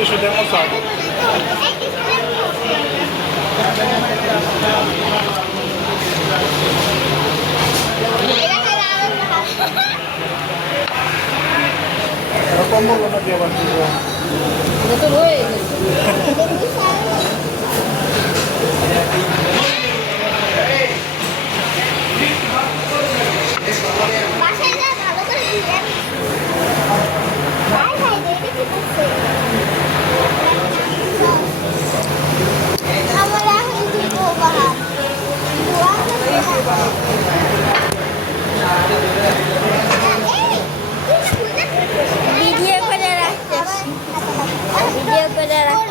Deixa eu demonstrar. ¿Cómo lo nos llevan? No te voy. Video করে রাখতে